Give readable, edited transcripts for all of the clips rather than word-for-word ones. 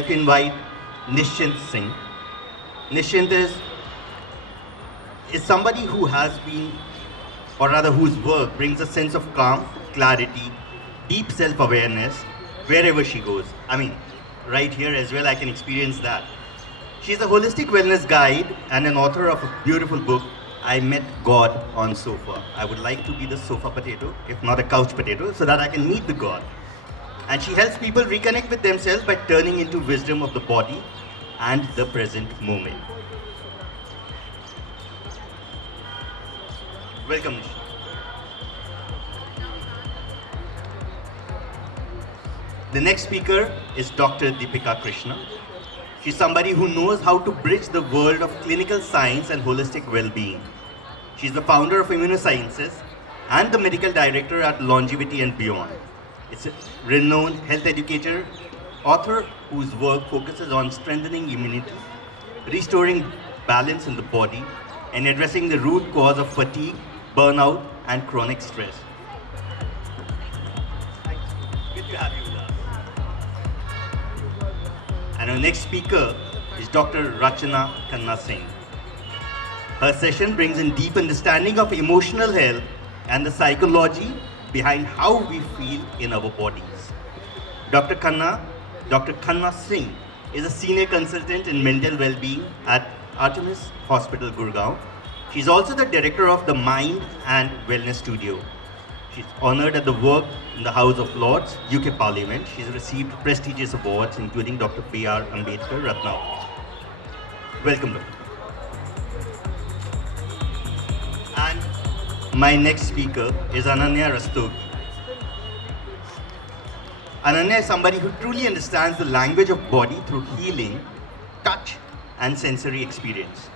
like to invite Nischint Singh. Nischint is somebody who has been, or rather whose work brings a sense of calm, clarity, deep self-awareness wherever she goes. I mean, right here as well I can experience that. She's a holistic wellness guide and an author of a beautiful book, I Met God on Sofa. I would like to be the sofa potato, if not a couch potato, so that I can meet the God. And she helps people reconnect with themselves by turning into wisdom of the body and the present moment. Welcome, Nishi. The next speaker is Dr. Deepika Krishna. She's somebody who knows how to bridge the world of clinical science and holistic well-being. She's the founder of Immunosciences and the medical director at Longevity and Beyond. It's a renowned health educator, author whose work focuses on strengthening immunity, restoring balance in the body, and addressing the root cause of fatigue, burnout, and chronic stress. Good to have you with us. And our next speaker is Dr. Rachana Khanna Singh. Her session brings in deep understanding of emotional health and the psychology behind how we feel in our bodies. Dr. Khanna Singh is a senior consultant in mental well-being at Artemis Hospital, Gurgaon. She's also the director of the Mind and Wellness Studio. She's honored at the work in the House of Lords, UK Parliament. She's received prestigious awards, including Dr. B.R. Ambedkar Ratna Award. Welcome, Doctor. And my next speaker is Ananyah Rastogi. Ananyah is somebody who truly understands the language of body through healing, touch, and sensory experience.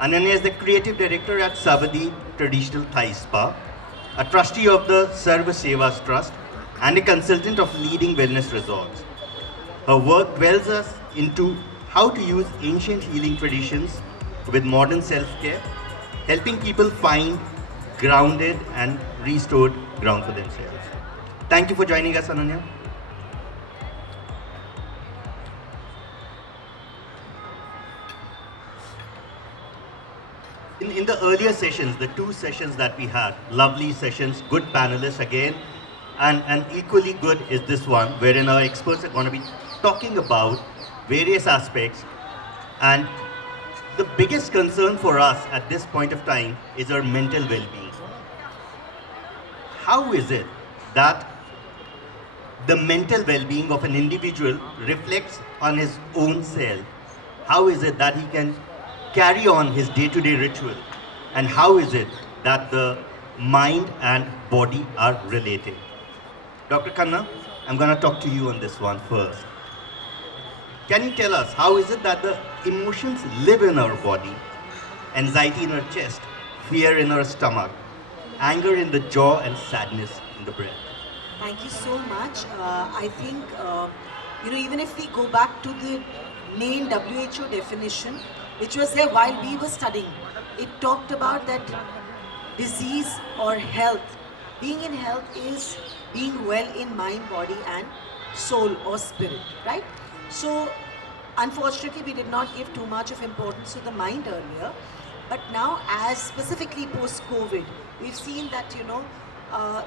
Ananyah is the creative director at Sawadhee Traditional Thai Spa, a trustee of the Sarva Sevas Trust, and a consultant of leading wellness resorts. Her work dwells us into how to use ancient healing traditions with modern self-care, helping people find grounded and restored ground for themselves. Thank you for joining us, Ananyah. In the earlier sessions, the two sessions that we had, lovely sessions, good panelists again, and equally good is this one, wherein our experts are going to be talking about various aspects. And the biggest concern for us at this point of time is our mental well-being. How is it that the mental well-being of an individual reflects on his own self? How is it that he can carry on his day-to-day ritual? And how is it that the mind and body are related? Dr. Khanna, I'm going to talk to you on this one first. Can you tell us how is it that the emotions live in our body? Anxiety in our chest, fear in our stomach, anger in the jaw, and sadness in the breath. Thank you so much. I think, even if we go back to the main WHO definition, which was there while we were studying, it talked about that disease or health. Being in health is being well in mind, body, and soul or spirit, right? So, unfortunately, we did not give too much of importance to the mind earlier. But now, as specifically post-COVID, we've seen that,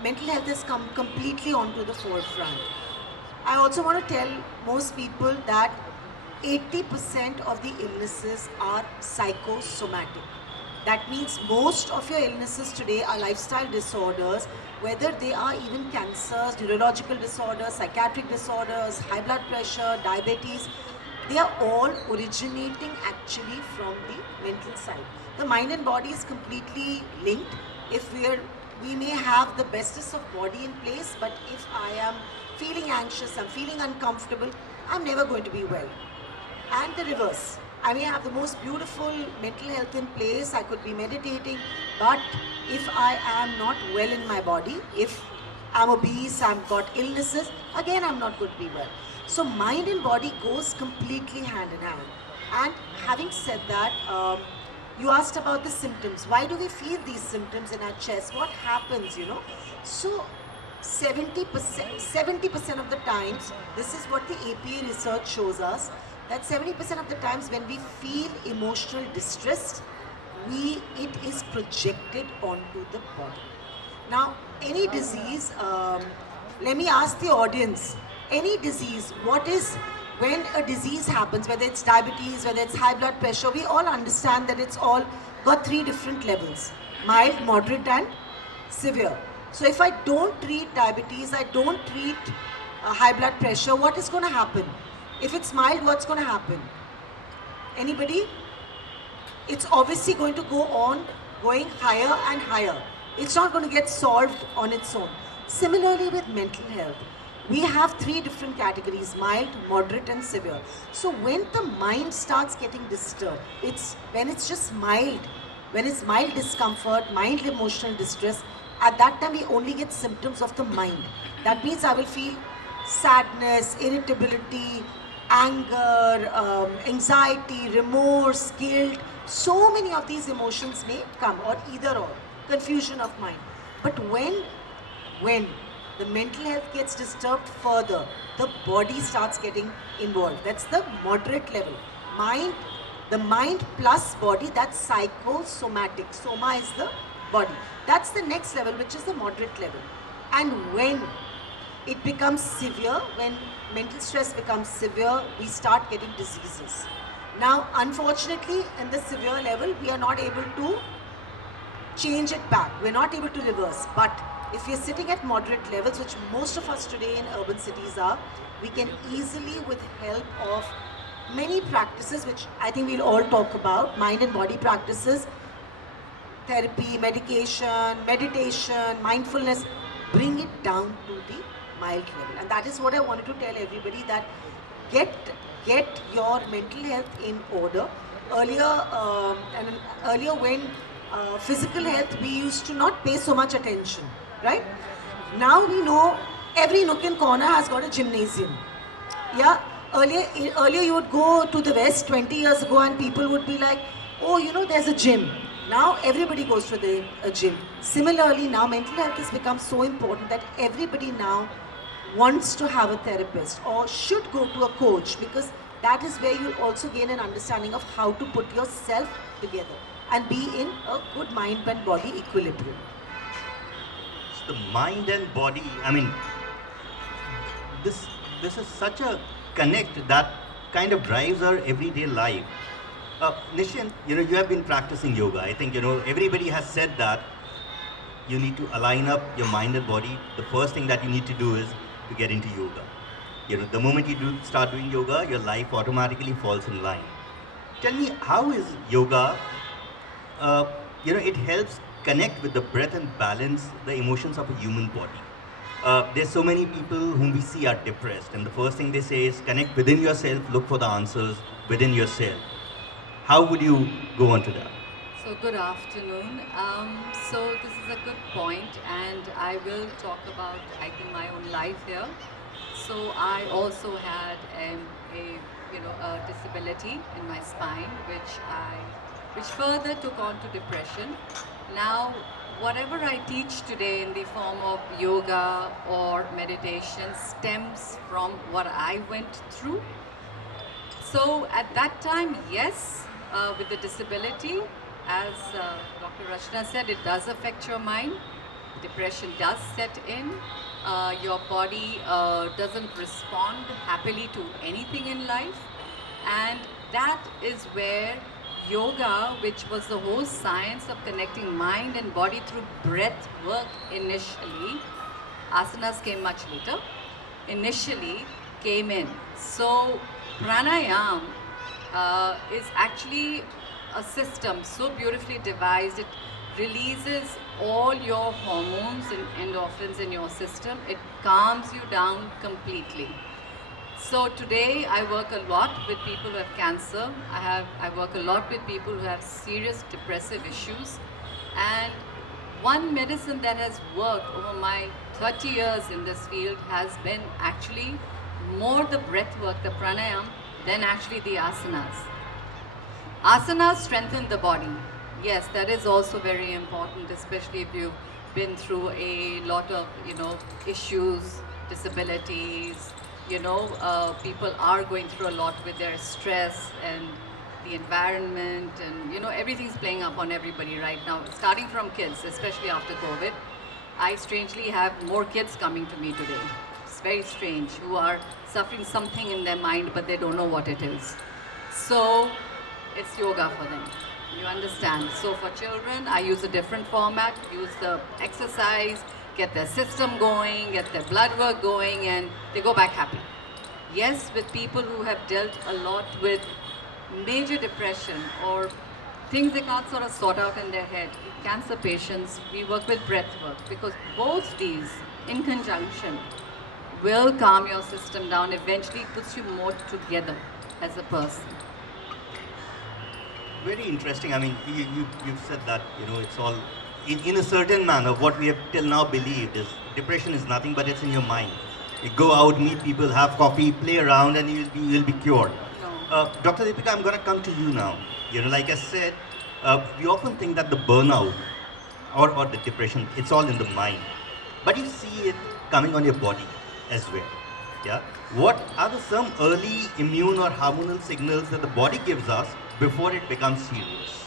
mental health has come completely onto the forefront. I also want to tell most people that 80% of the illnesses are psychosomatic. That means most of your illnesses today are lifestyle disorders, whether they are even cancers, neurological disorders, psychiatric disorders, high blood pressure, diabetes. They are all originating actually from the mental side. The mind and body is completely linked. If we may have the bestest of body in place, but if I am feeling anxious, I'm feeling uncomfortable, I'm never going to be well. And the reverse. I may have the most beautiful mental health in place, I could be meditating, but if I am not well in my body, if I'm obese, I've got illnesses, again I'm not going to be well. So mind and body goes completely hand in hand. And having said that, you asked about the symptoms. Why do we feel these symptoms in our chest? What happens, So 70% of the times, this is what the APA research shows us, that 70% of the times when we feel emotional distress, it is projected onto the body. Now, any disease, let me ask the audience, any disease, what is, when a disease happens, whether it's diabetes, whether it's high blood pressure, we all understand that it's all got 3 different levels: mild, moderate and severe. So if I don't treat diabetes, I don't treat high blood pressure, what is going to happen? If it's mild, what's going to happen? Anybody? It's obviously going to go on going higher and higher. It's not going to get solved on its own. Similarly with mental health, we have 3 different categories: mild, moderate and severe. So when the mind starts getting disturbed, when it's just mild, when it's mild discomfort, mild emotional distress, at that time we only get symptoms of the mind. That means I will feel sadness, irritability, anger, anxiety, remorse, guilt. So many of these emotions may come, or either or, confusion of mind. But when the mental health gets disturbed further, the body starts getting involved. That's the moderate level. The mind plus body, that's psychosomatic. Soma is the body. That's the next level, which is the moderate level. And when it becomes severe, when mental stress becomes severe, we start getting diseases. Now, unfortunately, in the severe level, we are not able to change it back. We're not able to reverse. But if you're sitting at moderate levels, which most of us today in urban cities are, we can easily, with help of many practices, which I think we'll all talk about, mind and body practices, therapy, medication, meditation, mindfulness, bring it down to the mild level. And that is what I wanted to tell everybody, that get your mental health in order. Earlier when physical health, we used to not pay so much attention, right? Now we know every nook and corner has got a gymnasium. Yeah, earlier you would go to the West 20 years ago and people would be like, oh, you know, there's a gym. Now everybody goes to the gym. Similarly, now mental health has become so important that everybody now wants to have a therapist or should go to a coach, because that is where you'll also gain an understanding of how to put yourself together and be in a good mind and body equilibrium. So the mind and body, I mean, this is such a connect that kind of drives our everyday life. Nischint, you have been practicing yoga. I think, everybody has said that you need to align up your mind and body. The first thing that you need to do is to get into yoga. The moment you start doing yoga, your life automatically falls in line. Tell me, how is yoga, it helps connect with the breath and balance the emotions of a human body. There's so many people whom we see are depressed, and the first thing they say is connect within yourself, look for the answers within yourself. How would you go on to that? So good afternoon. So this is a good point, and I will talk about, I think, my own life here. So I also had a disability in my spine, which further took on to depression. Now, whatever I teach today in the form of yoga or meditation stems from what I went through. So at that time, yes, with the disability, as Dr. Rachna said, it does affect your mind. Depression does set in. Your body doesn't respond happily to anything in life. And that is where yoga, which was the whole science of connecting mind and body through breath work initially, asanas came much later, initially came in. So pranayam is actually a system so beautifully devised. It releases all your hormones and endorphins in your system. It calms you down completely. So today I work a lot with people who have cancer. I work a lot with people who have serious depressive issues. And one medicine that has worked over my 30 years in this field has been actually more the breath work, the pranayam, than actually the asanas. Asanas strengthen the body. Yes, that is also very important, especially if you've been through a lot of, issues, disabilities, people are going through a lot with their stress and the environment, and everything's playing up on everybody right now, starting from kids, especially after COVID. I strangely have more kids coming to me today. It's very strange, who are suffering something in their mind, but they don't know what it is. So it's yoga for them. You understand? So for children, I use a different format, use the exercise, get their system going, get their blood work going, and they go back happy. Yes, with people who have dealt a lot with major depression or things they can't sort of sort out in their head, cancer patients, we work with breath work, because both these in conjunction will calm your system down, eventually puts you more together as a person. Very interesting. I mean, you've said that, it's all, in a certain manner, what we have till now believed is depression is nothing but it's in your mind. You go out, meet people, have coffee, play around, and you'll be cured. No. Dr. Deepika, I'm going to come to you now. Like I said, we often think that the burnout or the depression, it's all in the mind. But you see it coming on your body as well. Yeah. What are some early immune or hormonal signals that the body gives us before it becomes serious?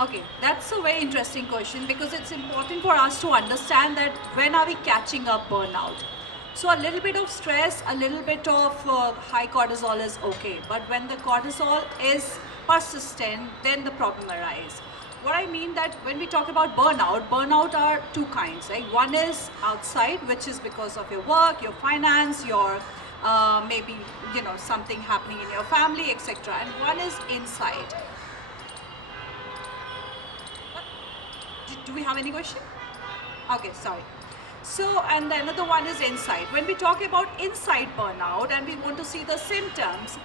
Okay, that's a very interesting question, because it's important for us to understand that when are we catching up burnout. So a little bit of stress, a little bit of high cortisol is okay, but when the cortisol is persistent, then the problem arises. What I mean that when we talk about burnout are two kinds, right? One is outside, which is because of your work, your finance, your maybe something happening in your family, etc. And one is inside. Do we have any question? Okay, sorry. So, and the another one is inside. When we talk about inside burnout and we want to see the symptoms,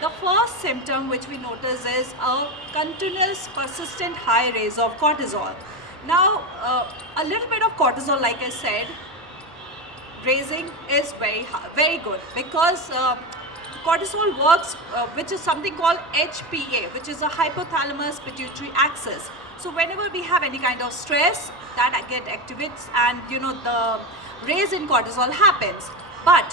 the first symptom which we notice is a continuous persistent high raise of cortisol. Now, a little bit of cortisol, like I said, raising is very good, because cortisol works, which is something called HPA, which is a hypothalamus pituitary axis. So whenever we have any kind of stress, that get activates, and the raise in cortisol happens. But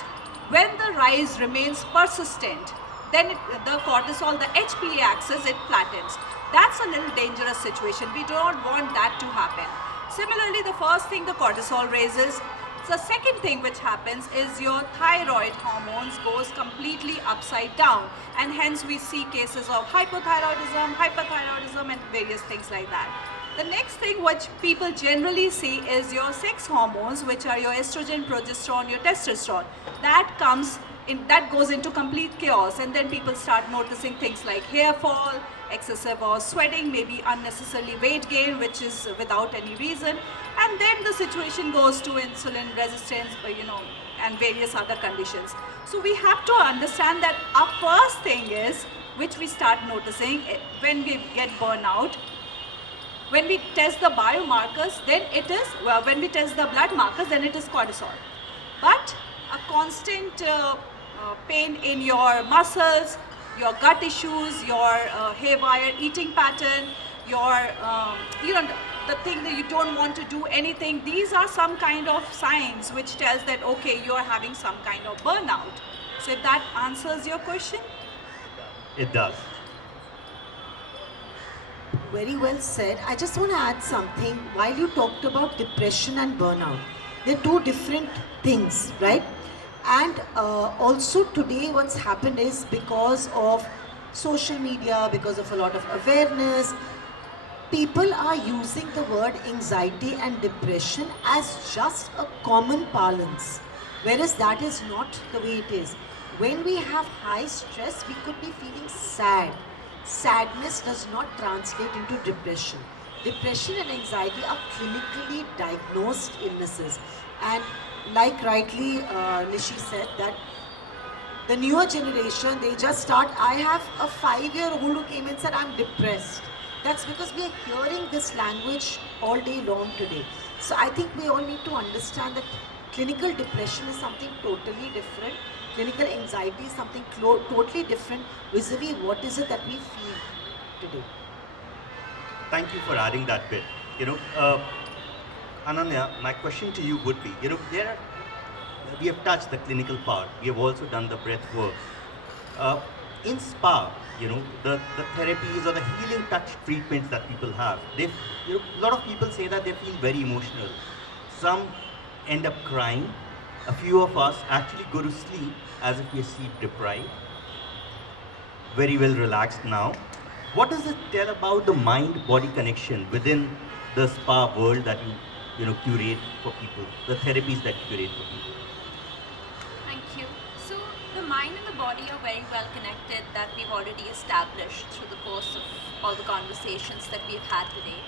when the rise remains persistent, then the cortisol, the HPA axis, it flattens. That's a little dangerous situation. We don't want that to happen. Similarly, the first thing the cortisol raises. The second thing which happens is your thyroid hormones goes completely upside down, and hence we see cases of hypothyroidism and various things like that. The next thing which people generally see is your sex hormones, which are your estrogen, progesterone, your testosterone. That goes into complete chaos, and then people start noticing things like hair fall, excessive or sweating, maybe unnecessarily weight gain, which is without any reason, and then the situation goes to insulin resistance, and various other conditions. So we have to understand that our first thing is, which we start noticing when we get burnout, when we test the biomarkers, then it is, when we test the blood markers, then it is cortisol. But a constant pain in your muscles, your gut issues, your haywire eating pattern, your, the thing that you don't want to do anything, these are some kind of signs which tells that, okay, you are having some kind of burnout. So if that answers your question? It does. Very well said. I just want to add something. While you talked about depression and burnout, they're two different things, right? And also today what's happened is, because of social media, because of a lot of awareness, people are using the word anxiety and depression as just a common parlance, whereas that is not the way it is. When we have high stress, we could be feeling sad. Sadness does not translate into depression. Depression and anxiety are clinically diagnosed illnesses. And like rightly Nishi said, that the newer generation, they just start, I have a 5-year-old who came and said, I'm depressed. That's because we are hearing this language all day long today. So I think we all need to understand that clinical depression is something totally different. Clinical anxiety is something totally different vis-a-vis what is it that we feel today. Thank you for adding that bit. Ananyah, my question to you would be, we have touched the clinical part. We have also done the breath work. In spa, the therapies or the healing touch treatments that people have, a lot of people say that they feel very emotional. Some end up crying. A few of us actually go to sleep as if we're sleep deprived, very well relaxed now. What does it tell about the mind-body connection within the spa world that you curate for people, the therapies that you curate for people? Thank you. So the mind and the body are very well connected, that we've already established through the course of all the conversations that we've had today.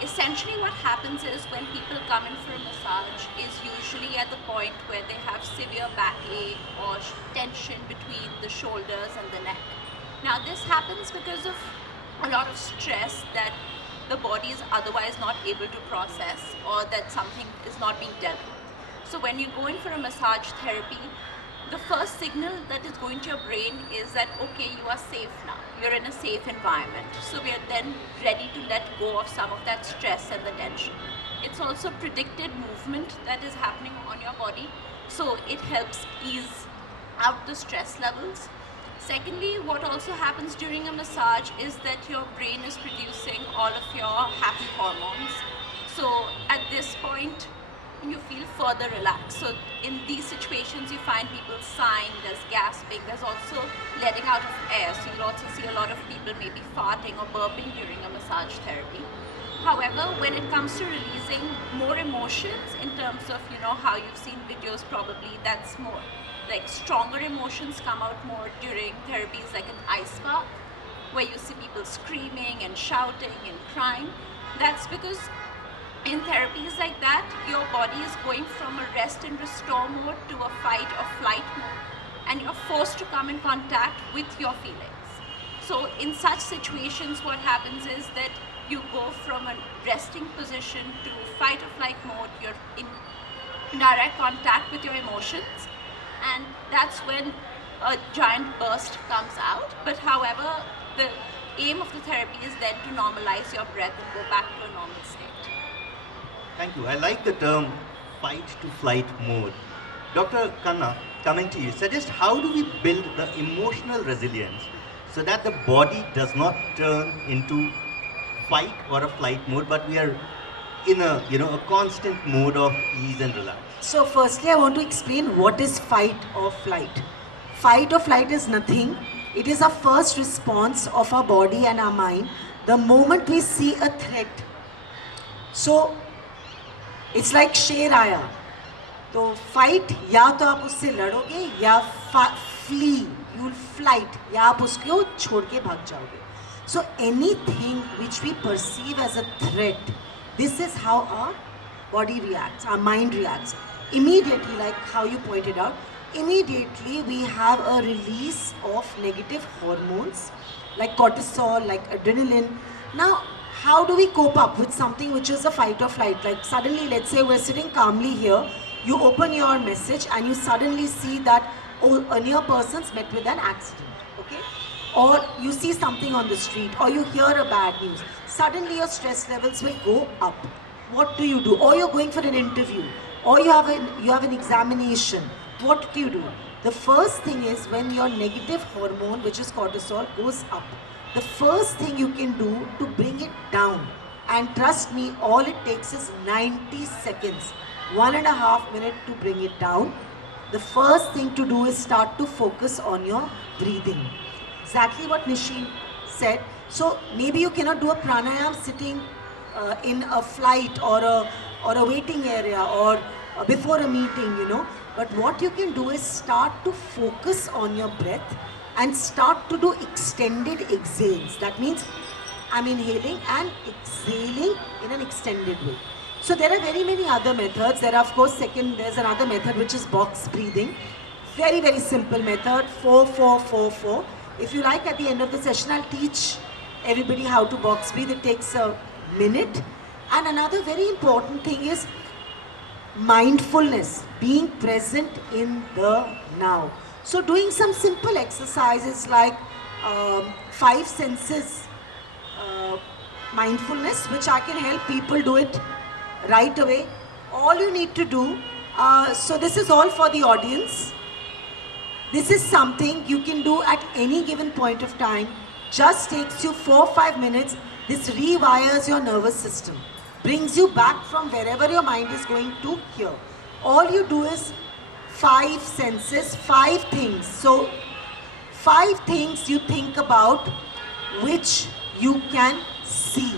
Essentially what happens is when people come in for a massage is usually at the point where they have severe backache or tension between the shoulders and the neck. Now this happens because of a lot of stress that the body is otherwise not able to process, or that something is not being dealt with. So when you go in for a massage therapy, the first signal that is going to your brain is that, okay, you are safe now. You're in a safe environment. So we are then ready to let go of some of that stress and the tension. It's also predicted movement that is happening on your body. So it helps ease out the stress levels. Secondly, what also happens during a massage is that your brain is producing all of your happy hormones. So at this point, you feel further relaxed. So in these situations, you find people sighing, there's gasping, there's also letting out of air. So you'll also see a lot of people maybe farting or burping during a massage therapy. However, when it comes to releasing more emotions in terms of, how you've seen videos probably, that's more like stronger emotions come out more during therapies like an ice bath, where you see people screaming and shouting and crying. That's because in therapies like that, your body is going from a rest and restore mode to a fight or flight mode, and you're forced to come in contact with your feelings. So in such situations, what happens is that you go from a resting position to fight or flight mode. You're in direct contact with your emotions, and that's when a giant burst comes out. But however, the aim of the therapy is then to normalize your breath and go back to a normal state. Thank you. I like the term fight to flight mode. Dr. Khanna, coming to you, suggest how do we build the emotional resilience so that the body does not turn into fight or a flight mode, but we are in a constant mode of ease and relax. So firstly, I want to explain what is fight or flight. Fight or flight is nothing. It is a first response of our body and our mind the moment we see a threat. So it's like शेर आया, तो fight या तो आप उससे लड़ोगे या flee, you will flight, या आप उसको छोड़ के भाग जाओगे. So anything which we perceive as a threat, this is how our body reacts, our mind reacts. Immediately, like how you pointed out, immediately we have a release of negative hormones like cortisol, like adrenaline. Now, how do we cope up with something which is a fight or flight? Like suddenly, let's say we're sitting calmly here, you open your message and you suddenly see that a near person's met with an accident, okay? Or you see something on the street, or you hear a bad news. Suddenly your stress levels will go up. What do you do? Or you're going for an interview, or you have an examination. What do you do? The first thing is when your negative hormone, which is cortisol, goes up. The first thing you can do to bring it down, and trust me, all it takes is 90 seconds, 1.5 minutes to bring it down. The first thing to do is start to focus on your breathing. Exactly what Nischint said. So maybe you cannot do a pranayam sitting in a flight or a waiting area or before a meeting, But what you can do is start to focus on your breath and start to do extended exhales. That means I'm inhaling and exhaling in an extended way. So there are very many other methods. There are, of course, there's another method which is box breathing. Very, very simple method, 4-4-4-4. If you like, at the end of the session, I'll teach everybody how to box breathe. It takes a minute. And another very important thing is mindfulness, being present in the now. So doing some simple exercises like 5 senses mindfulness, which I can help people do it right away. All you need to do, so this is all for the audience. This is something you can do at any given point of time. Just takes you 4 or 5 minutes. This rewires your nervous system. Brings you back from wherever your mind is going to here. All you do is 5 senses, 5 things. So 5 things you think about which you can see.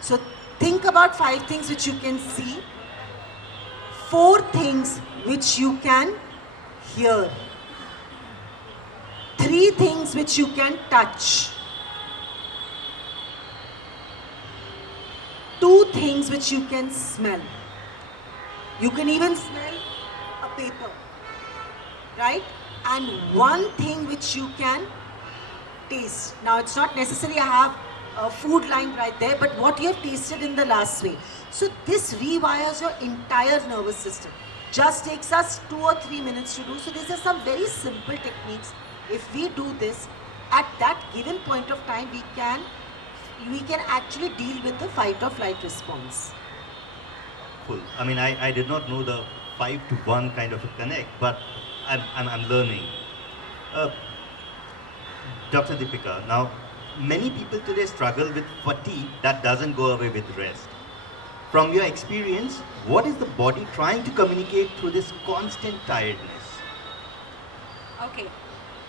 So think about 5 things which you can see. 4 things which you can hear. 3 things which you can touch. 2 things which you can smell. You can even smell a paper, right? And 1 thing which you can taste. Now it's not necessarily I have a food line right there, but what you have tasted in the last way. So this rewires your entire nervous system. Just takes us 2 or 3 minutes to do. So these are some very simple techniques. If we do this at that given point of time, we can actually deal with the fight or flight response. Cool. I mean, I did not know the 5 to 1 kind of a connect, but I'm learning. Dr. Deepika, now many people today struggle with fatigue that doesn't go away with rest. From your experience, what is the body trying to communicate through this constant tiredness? Okay,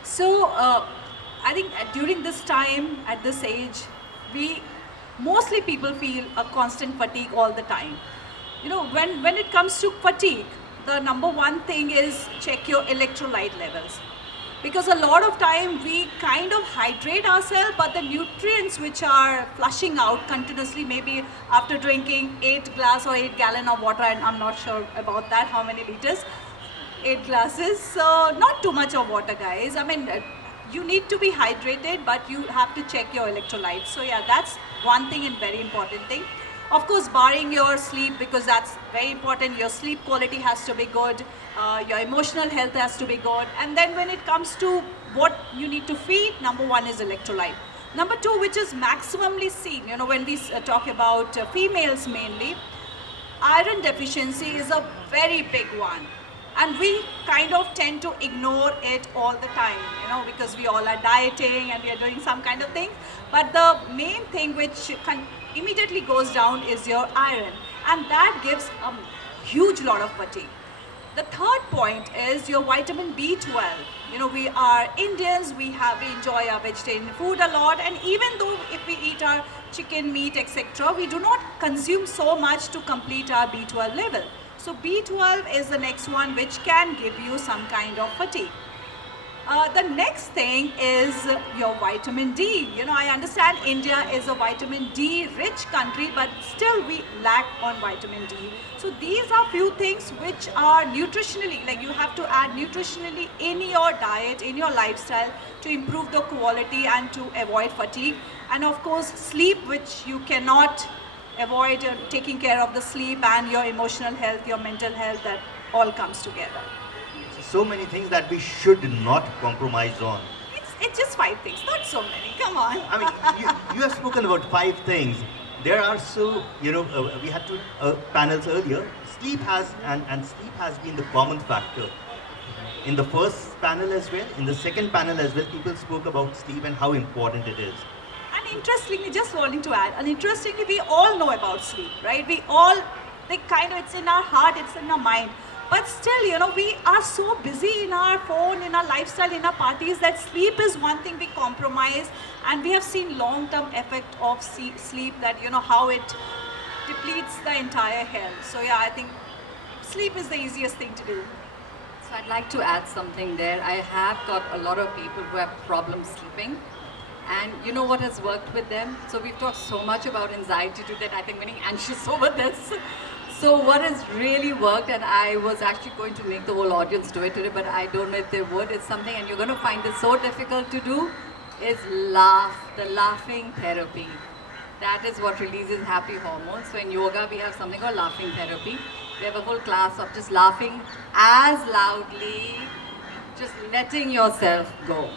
so I think during this time, at this age, mostly people feel a constant fatigue all the time. You know, when it comes to fatigue, the number 1 thing is check your electrolyte levels. Because a lot of time we kind of hydrate ourselves, but the nutrients which are flushing out continuously, maybe after drinking 8 glass or 8 gallon of water, and I'm not sure about that, how many liters, 8 glasses, so not too much of water, guys. I mean, you need to be hydrated, but you have to check your electrolytes. So yeah, that's 1 thing and very important thing. Of course, barring your sleep, because that's very important. Your sleep quality has to be good. Your emotional health has to be good. And then when it comes to what you need to feed, number 1 is electrolyte. Number 2, which is maximally seen, you know, when we talk about females mainly, iron deficiency is a very big one. And we kind of tend to ignore it all the time, you know, because we all are dieting and we are doing some kind of things. But the main thing which immediately goes down is your iron, and that gives a huge lot of fatigue. The third point is your vitamin B12. You know, we are Indians, we enjoy our vegetarian food a lot, and even though if we eat our chicken, meat, etc., we do not consume so much to complete our B12 level. So B12 is the next one which can give you some kind of fatigue. The next thing is your vitamin D. You know, I understand India is a vitamin D rich country, but still we lack on vitamin D. So these are few things which are nutritionally, like you have to add nutritionally in your diet, in your lifestyle to improve the quality and to avoid fatigue. And of course, sleep, which you cannot avoid, taking care of the sleep and your emotional health, your mental health, that all comes together. So many things that we should not compromise on. It's just 5 things, not so many, come on. I mean, you have spoken about 5 things. There are so, you know, we had 2 panels earlier. Sleep has been the common factor. In the first panel as well, in the second panel as well, people spoke about sleep and how important it is. And interestingly, just wanting to add, and interestingly, we all know about sleep, right? We all, it's in our heart, it's in our mind. But still, you know, we are so busy in our phone, in our lifestyle, in our parties, that sleep is one thing we compromise. And we have seen long-term effect of sleep, that, you know, how it depletes the entire health. So yeah, I think sleep is the easiest thing to do. So I'd like to add something there. I have got a lot of people who have problems sleeping. And you know what has worked with them? So we've talked so much about anxiety today that I think getting anxious over this. So what has really worked, and I was actually going to make the whole audience do it today, but I don't know if they would, it's something, and you're going to find this so difficult to do, is laugh, the laughing therapy. That is what releases happy hormones. So in yoga, we have something called laughing therapy. We have a whole class of just laughing as loudly, just letting yourself go.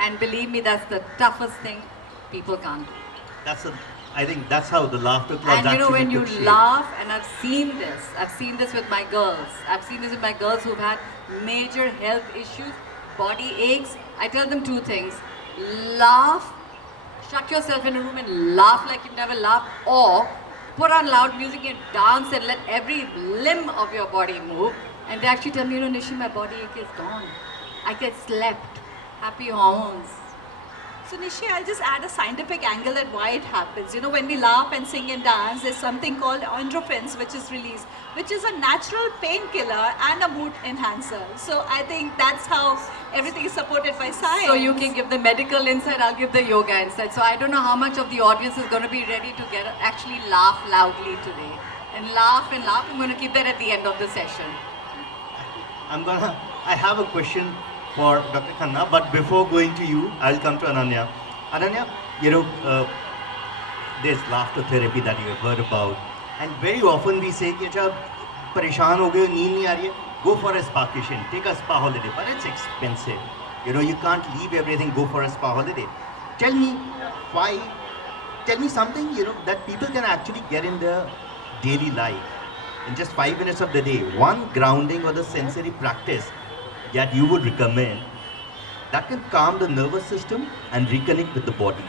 And believe me, that's the toughest thing people can't do. I think that's how the laughter clubs And you know, actually when you took shape. laugh, and I've seen this with my girls. I've seen this with my girls who've had major health issues, body aches. I tell them two things: laugh, shut yourself in a room and laugh like you've never laughed, or put on loud music and dance and let every limb of your body move. And they actually tell me, you know, Nishi, my body ache is gone. I get slept. Happy hormones. So Nishi, I'll just add a scientific angle at why it happens. You know, when we laugh and sing and dance, there's something called endorphins which is released, which is a natural painkiller and a mood enhancer. So I think that's how everything is supported by science. So you can give the medical insight, I'll give the yoga insight. So I don't know how much of the audience is going to be ready to actually laugh loudly today. And laugh and laugh. I'm going to keep that at the end of the session. I have a question for Dr. Khanna, but before going to you, I'll come to Ananyah. Ananyah, you know, there's laughter therapy that you have heard about, and very often we say, कि जब परेशान हो गए, नींद नहीं आ रही है, go for a staycation, take a spa holiday, but it's expensive. You know, you can't leave everything, go for a spa holiday. Tell me why, tell me something, you know, that people can actually get in their daily life in just 5 minutes of the day. One grounding or the sensory practice that you would recommend that can calm the nervous system and reconnect with the body.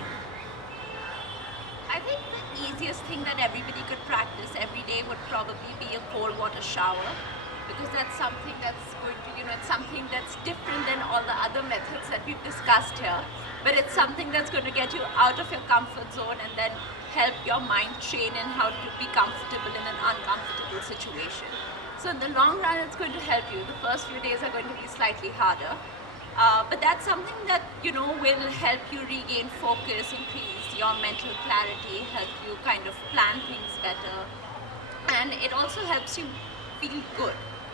I think the easiest thing that everybody could practice every day would probably be a cold water shower, because that's something that's going to, you know, it's something that's different than all the other methods that we've discussed here. But it's something that's going to get you out of your comfort zone and then help your mind train in how to be comfortable in an uncomfortable situation. So in the long run, it's going to help you. The first few days are going to be slightly harder. But that's something that, you know, will help you regain focus, increase your mental clarity, help you kind of plan things better. And it also helps you feel good.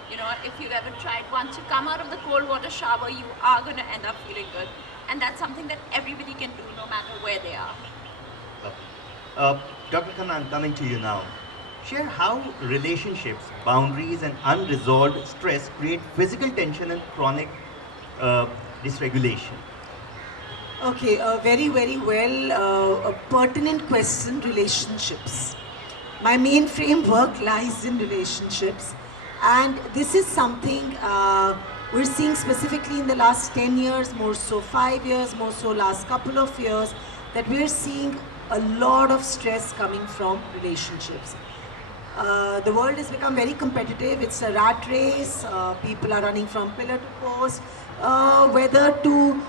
You know, if you've ever tried, once you come out of the cold water shower, you are going to end up feeling good. And that's something that everybody can do no matter where they are. Dr. Khanna, I'm coming to you now. Share how relationships, boundaries and unresolved stress create physical tension and chronic dysregulation. Okay, very, very well, a pertinent question, relationships. My main framework lies in relationships, and this is something we're seeing specifically in the last 10 years, more so 5 years, more so last couple of years, that we're seeing a lot of stress coming from relationships. The world has become very competitive. It's a rat race. People are running from pillar to post, whether to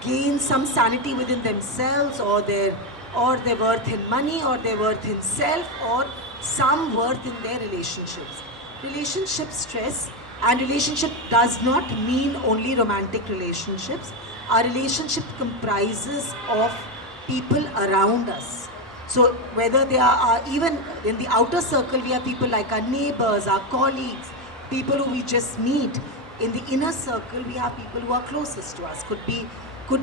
gain some sanity within themselves, or their worth in money, or their worth in self, or some worth in their relationships. Relationship stress, and relationship does not mean only romantic relationships. Our relationship comprises of people around us. So whether they are even in the outer circle, we have people like our neighbors, our colleagues, people who we just meet. In the inner circle, we have people who are closest to us. Could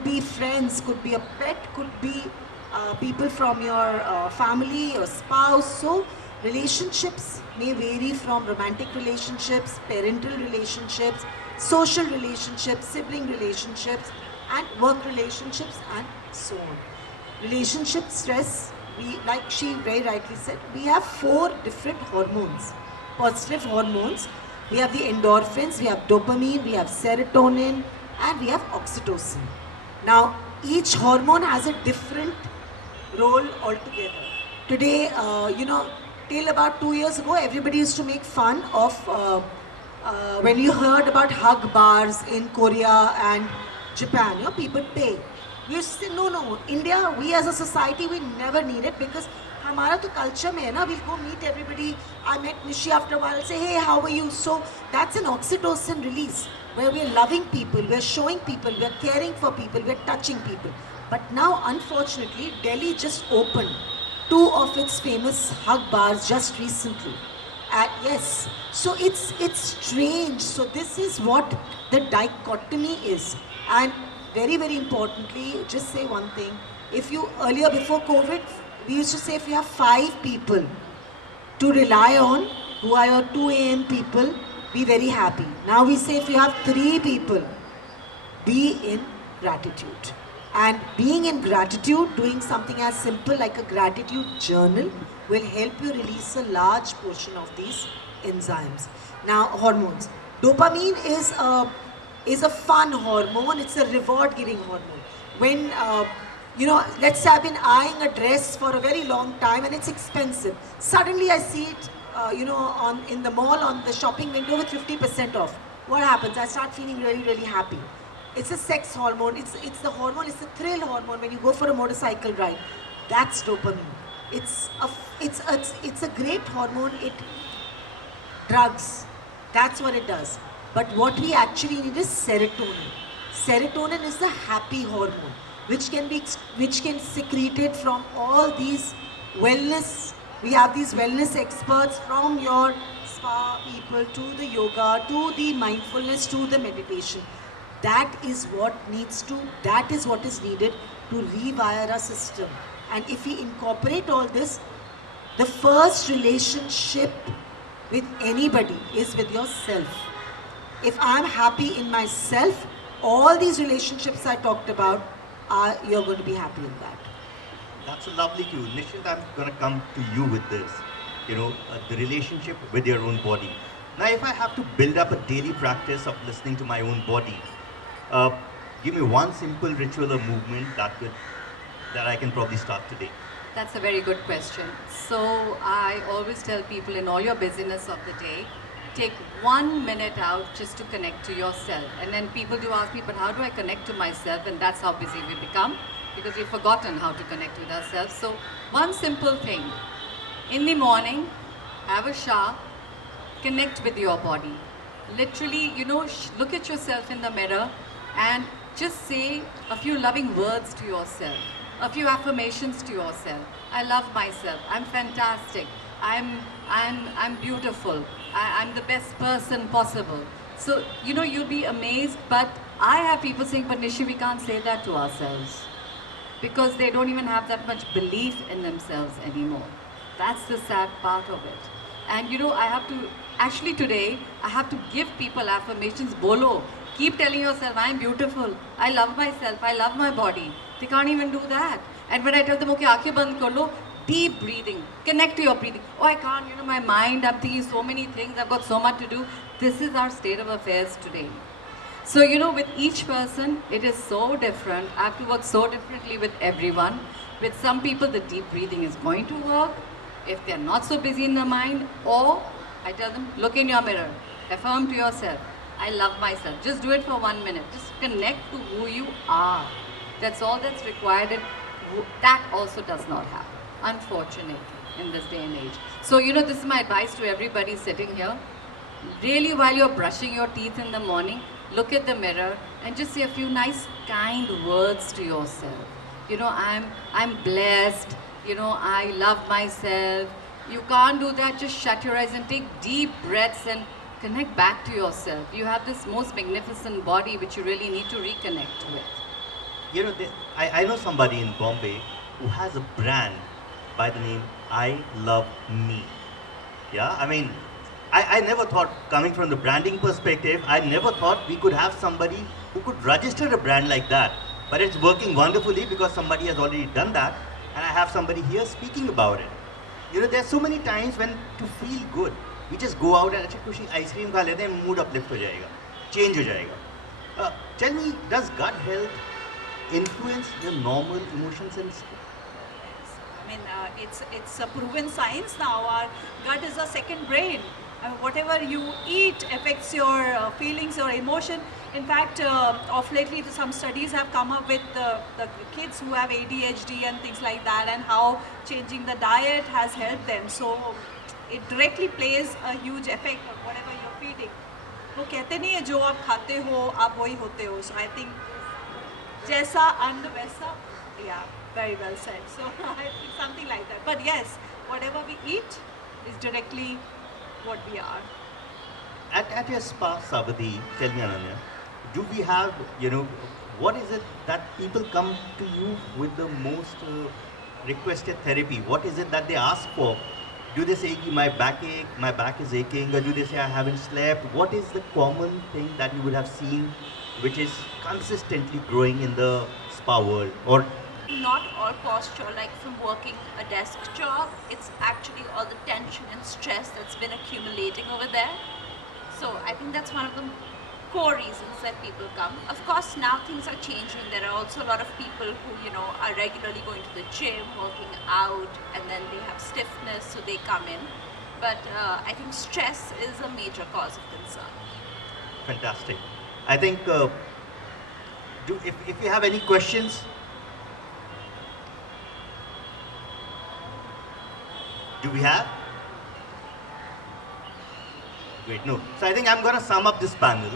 be friends, could be a pet, could be people from your family, your spouse. So relationships may vary from romantic relationships, parental relationships, social relationships, sibling relationships, and work relationships, and so on. Relationship stress, like she very rightly said, we have 4 different hormones, positive hormones. We have the endorphins, we have dopamine, we have serotonin, and we have oxytocin. Now, each hormone has a different role altogether. Today, you know, till about 2 years ago, everybody used to make fun of when you heard about hug bars in Korea and Japan. You know, people pay. We used to say, no, India, we as a society, we never need it, because हमारा तो culture में है ना, we'll go meet everybody. I met Nishi after a while, say, hey, how are you? So that's an oxytocin release, where we're loving people, we're showing people, we're caring for people, we're touching people. But now, unfortunately, Delhi just opened 2 of its famous hug bars just recently. Yes, so it's strange. So this is what the dichotomy is. And very, very importantly, just say one thing. If you, earlier before COVID, we used to say if you have 5 people to rely on, who are your 2 a.m. people, be very happy. Now we say if you have 3 people, be in gratitude. And being in gratitude, doing something as simple like a gratitude journal will help you release a large portion of these enzymes. Now, hormones. Dopamine is a fun hormone. It's a reward-giving hormone. When let's say I've been eyeing a dress for a very long time and it's expensive. Suddenly I see it, in the mall on the shopping window with 50% off. What happens? I start feeling really, really happy. It's a sex hormone. It's the hormone. It's the thrill hormone when you go for a motorcycle ride. That's dopamine. It's a great hormone. It drugs. That's what it does. But what we actually need is serotonin. Serotonin is the happy hormone, which can secreted from all these wellness. We have these wellness experts, from your spa people to the yoga to the mindfulness to the meditation. That is what is needed to rewire our system. And if we incorporate all this, the first relationship with anybody is with yourself. If I'm happy in myself, all these relationships I talked about, you're going to be happy in that. That's a lovely cue. Nischint, I'm going to come to you with this. The relationship with your own body. Now, if I have to build up a daily practice of listening to my own body, give me one simple ritual or movement that I can probably start today. That's a very good question. So I always tell people, in all your busyness of the day, take 1 minute out just to connect to yourself. And then people do ask me, but how do I connect to myself? And that's how busy we become, because we've forgotten how to connect with ourselves. So one simple thing, in the morning, have a shower, connect with your body. Literally, look at yourself in the mirror and just say a few loving words to yourself, a few affirmations to yourself. I love myself. I'm fantastic. I'm beautiful. I'm the best person possible. So, you'll be amazed, but I have people saying, but Nishi, we can't say that to ourselves, because they don't even have that much belief in themselves anymore. That's the sad part of it. And today, I have to give people affirmations. Bolo, keep telling yourself, I'm beautiful, I love myself, I love my body. They can't even do that. And when I tell them, okay, aankhein band kar lo, deep breathing, connect to your breathing. Oh, I can't, my mind, I'm thinking so many things, I've got so much to do. This is our state of affairs today. So, with each person, it is so different. I have to work so differently with everyone. With some people, the deep breathing is going to work if they're not so busy in the mind. Or I tell them, look in your mirror, affirm to yourself, I love myself. Just do it for 1 minute. Just connect to who you are. That's all that's required. And that also does not happen, unfortunately, in this day and age. So, this is my advice to everybody sitting here. Really, while you're brushing your teeth in the morning, look at the mirror and just say a few nice, kind words to yourself. I'm blessed. I love myself. You can't do that. Just shut your eyes and take deep breaths and connect back to yourself. You have this most magnificent body which you really need to reconnect with. I know somebody in Bombay who has a brand by the name I Love Me. Yeah, I never thought, coming from the branding perspective, I never thought we could have somebody who could register a brand like that. But it's working wonderfully because somebody has already done that, and I have somebody here speaking about it. There's so many times when to feel good, we just go out and kushi ice cream kha lete hain, mood uplift ho jayega, change ho jayega. Tell me, does gut health influence your normal emotions and stuff? It's a proven science now. Our gut is a second brain. Whatever you eat affects your feelings, your emotion. In fact, of lately, some studies have come up with the kids who have ADHD and things like that, and how changing the diet has helped them. So it directly plays a huge effect on whatever you're feeding. वो कहते नहीं है जो आप खाते हो आप वही होते हो. So I think जैसा अन्न वैसा. Yeah, very well said. So I think something like that. But yes, whatever we eat is directly what we are. At your spa, Sawadhee, tell me, Ananyah, do we have, what is it that people come to you with the most requested therapy? What is it that they ask for? Do they say, my back is aching, or do they say, I haven't slept? What is the common thing that you would have seen which is consistently growing in the spa world? Or Not all posture, like from working a desk job, it's actually all the tension and stress that's been accumulating over there. So I think that's one of the core reasons that people come. Of course, now things are changing. There are also a lot of people who, are regularly going to the gym, working out, and then they have stiffness, so they come in. But I think stress is a major cause of concern. fantastic. I think if you have any questions, do we have? Great, no. So I think I'm going to sum up this panel.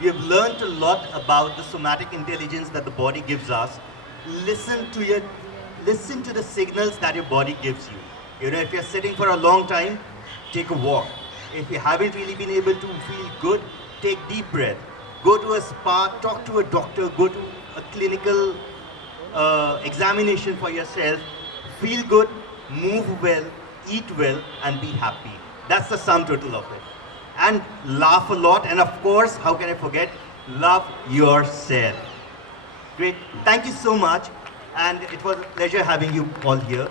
We have learned a lot about the somatic intelligence that the body gives us. Listen to the signals that your body gives you. If you're sitting for a long time, take a walk. If you haven't really been able to feel good, take deep breath. Go to a spa, talk to a doctor, go to a clinical examination for yourself. Feel good, move well, eat well, and be happy. That's the sum total of it. And laugh a lot, and of course, how can I forget, love yourself. Great, thank you so much, and it was a pleasure having you all here.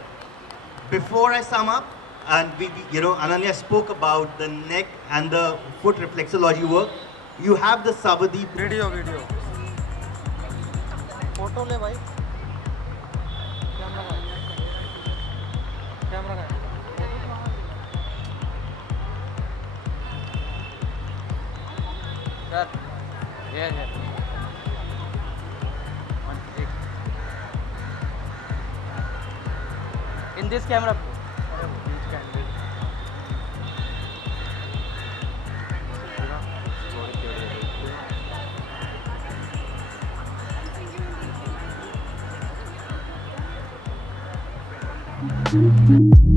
Before I sum up, and Ananyah spoke about the neck and the foot reflexology work. You have the Sawadhee. Video. Photo le bhai. Camera ka. Sir. Yeah. One take. In this camera. Thank you.